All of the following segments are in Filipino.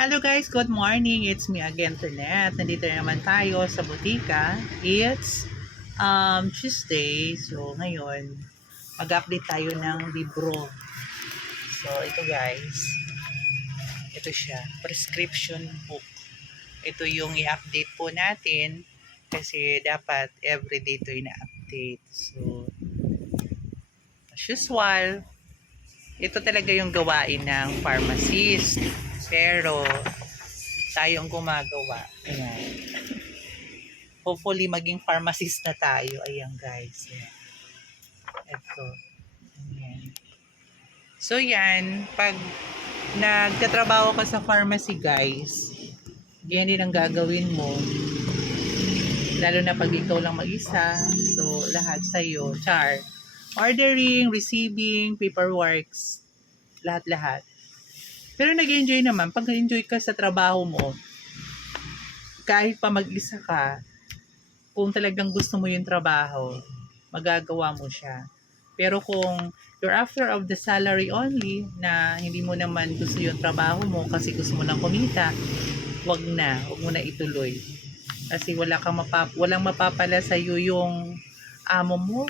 Hello guys, good morning. It's me again, Tonette. Nandito na naman tayo sa butika. It's Tuesday. So ngayon, mag-update tayo ng libro. So ito guys, ito siya, prescription book. Ito yung i-update po natin kasi dapat everyday ito ina-update. So as usual, ito talaga yung gawain ng pharmacist. Pero tayong gumagawa. Ayan. Hopefully, maging pharmacist na tayo. Ayan, guys. Ayan. Ito. Ayan. So, yan. Pag nagtatrabaho ka sa pharmacy, guys, yan din ang gagawin mo. Lalo na pag ikaw lang mag-isa. So, lahat sa'yo. Char. Ordering, receiving, paperworks. Lahat-lahat. Pero nag-enjoy naman. Pag enjoy ka sa trabaho mo, kahit pa mag-isa ka, kung talagang gusto mo yung trabaho, magagawa mo siya. Pero kung you're after of the salary only, na hindi mo naman gusto yung trabaho mo kasi gusto mo lang kumita, wag mo na ituloy. Kasi walang mapapala sa iyo yung amo mo.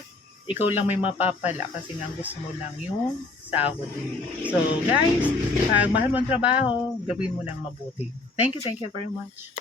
Ikaw lang may mapapala kasi nga gusto mo lang yung sahod mo. So guys, pag mahal mo ang trabaho, gawin mo ng mabuti. Thank you very much.